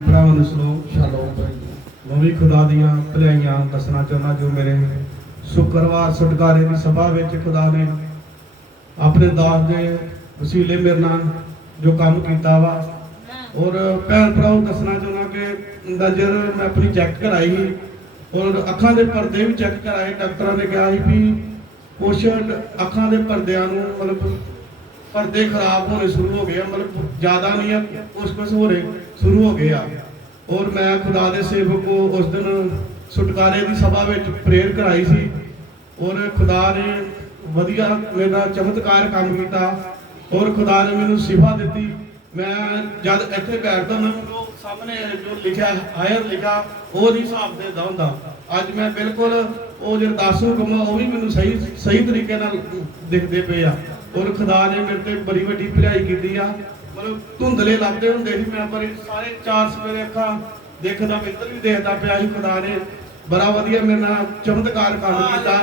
ਭਰਾਵਾਂ ਨੂੰ ਸ਼ਾਲੋਮ ਮੈਂ ਵੀ ਖੁਦਾ ਦੀਆਂ ਭਲਾਈਆਂ ਦੱਸਣਾ ਚਾਹੁੰਦਾ ਜੋ ਮੇਰੇ ਸ਼ੁੱਕਰਵਾਰ ਛੁਟਕਾਰੇ ਦੀ ਸਭਾ ਵਿੱਚ ਖੁਦਾ ਨੇ ਆਪਣੇ ਦਾਸ ਦੇ ਵਸੀਲੇ ਮੇਰੇ ਨਾਲ ਜੋ ਕੰਮ ਕੀਤਾ ਵਾ। ਔਰ ਭੈਣ ਭਰਾਓ ਦੱਸਣਾ ਚਾਹੁੰਦਾ ਕਿ ਨਜ਼ਰ ਮੈਂ ਆਪਣੀ ਚੈੱਕ ਕਰਾਈ ਔਰ ਅੱਖਾਂ ਦੇ ਪਰਦੇ ਵੀ ਚੈੱਕ ਕਰਾਏ। ਡਾਕਟਰਾਂ ਨੇ ਕਿਹਾ ਸੀ ਵੀ ਕੁਛ ਅੱਖਾਂ ਦੇ ਪਰਦਿਆਂ ਨੂੰ ਮਤਲਬ ਪਰਦੇ ਖਰਾਬ ਹੋਣੇ ਸ਼ੁਰੂ ਹੋ ਗਏ ਆ, ਮਤਲਬ ਜ਼ਿਆਦਾ ਨਹੀਂ ਆ, ਕੁਛ ਕੁਛ ਹੋ ਰਹੇ ਸ਼ੁਰੂ ਹੋ ਗਏ ਆ। ਔਰ ਮੈਂ ਖੁਦਾ ਦੇ ਸੇਵਕ ਛੁਟਕਾਰੇ ਦੀ ਸਭਾ ਵਿੱਚ ਪ੍ਰੇਅਰ ਕਰਾਈ ਸੀ। ਔਰ ਖੁਦਾ ਨੇ ਵਧੀਆ ਮੇਰਾ ਚਮਤਕਾਰ ਕੰਮ ਕੀਤਾ। ਔਰ ਖੁਦਾ ਨੇ ਮੈਨੂੰ ਸਿਫਾ ਦਿੱਤੀ। ਮੈਂ ਜਦ ਇੱਥੇ ਬੈਠਦਾ ਮੈਂ ਉਹ ਸਾਹਮਣੇ ਜੋ ਲਿਖਿਆ ਹਾਇਰ ਲਿਖਾ ਉਹ ਨਹੀਂ ਹਿਸਾਬ ਦੇ ਹੁੰਦਾ। ਅੱਜ ਮੈਂ ਬਿਲਕੁਲ ਉਹ ਜਿਹੜਾ 10 ਹੁਕਮ ਉਹ ਵੀ ਮੈਨੂੰ ਸਹੀ ਸਹੀ ਤਰੀਕੇ ਨਾਲ ਦਿਖਦੇ ਪਏ ਆ। ਔਰ ਖੁਦਾ ਨੇ ਮੇਰੇ ਤੇ ਬੜੀ ਵੱਡੀ ਭਲਾਈ ਕੀਤੀ ਆ। ਮਤਲਬ ਧੁੰਦਲੇ ਲੱਗਦੇ ਹੁੰਦੇ ਸੀ ਮੈਂ ਪਰ ਸਾਰੇ ਚਾਰ ਸਵੇਰੇ ਅੱਖਾਂ ਦੇਖਦਾ, ਮਿੱਤਰ ਵੀ ਦੇਖਦਾ ਪਿਆ ਸੀ ਖੁਦਾ ਨੇ। ਬੜਾ ਵਧੀਆ ਮੇਰੇ ਨਾਲ ਚਮਤਕਾਰ ਕੰਮ ਕੀਤਾ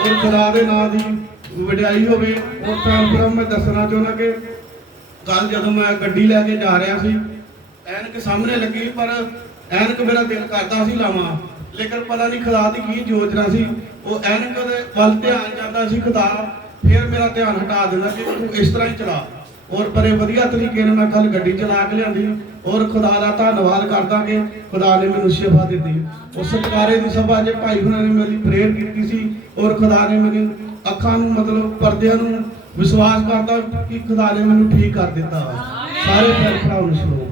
ਔਰ ਖੁਦਾ ਦੇ ਨਾਂ ਦੀ ਵਡਿਆਈ ਹੋਵੇ। ਔਰ ਭੈਣ ਭਰਾ ਮੈਂ ਦੱਸਣਾ ਚਾਹੁੰਦਾ ਕਿ ਕੱਲ ਜਦੋਂ ਮੈਂ ਗੱਡੀ ਲੈ ਕੇ ਜਾ ਰਿਹਾ ਸੀ, ਐਨਕ ਸਾਹਮਣੇ ਲੱਗੀ ਪਰ ਐਨਕ ਮੇਰਾ ਦਿਲ ਕਰਦਾ ਸੀ ਲਾਵਾਂ। ਲੇਕਿਨ ਪਤਾ ਨਹੀਂ ਖੁਦਾ ਦੀ ਕੀ ਯੋਜਨਾ ਸੀ। ਉਹ ਐਨਕ ਦੇ ਵੱਲ ਧਿਆਨ ਜਾਂਦਾ ਸੀ, ਖੁਦਾ ਫਿਰ ਮੇਰਾ ਧਿਆਨ ਹਟਾ ਦਿੰਦਾ ਕਿ ਤੂੰ ਇਸ ਤਰ੍ਹਾਂ ਹੀ ਚਲਾ। ਔਰ ਬੜੇ ਵਧੀਆ ਤਰੀਕੇ ਨਾਲ ਮੈਂ ਕੱਲ ਗੱਡੀ ਚਲਾ ਕੇ ਲਿਆਂਦੀ। ਔਰ ਖੁਦਾ ਦਾ ਧੰਨਵਾਦ ਕਰਦਾ ਕਿ ਖੁਦਾ ਨੇ ਮੈਨੂੰ ਸ਼ਿਫਾ ਦਿੱਤੀ। ਉਸ ਸਤਿਕਾਰੇ ਦੀ ਸਭਾ ਜੇ ਭਾਈ ਹੁਣਾਂ ਨੇ ਮੇਰੀ ਪ੍ਰੇਅਰ ਕੀਤੀ ਸੀ ਔਰ ਖੁਦਾ ਨੇ ਮੈਨੂੰ ਅੱਖਾਂ ਨੂੰ ਮਤਲਬ ਪਰਦਿਆਂ ਨੂੰ ਵਿਸ਼ਵਾਸ ਕਰਦਾ ਕਿ ਖੁਦਾ ਨੇ ਮੈਨੂੰ ਠੀਕ ਕਰ ਦਿੱਤਾ। ਸਾਰੇ ਭਰਾਵਾਂ ਨੂੰ ਸੁਣੋ।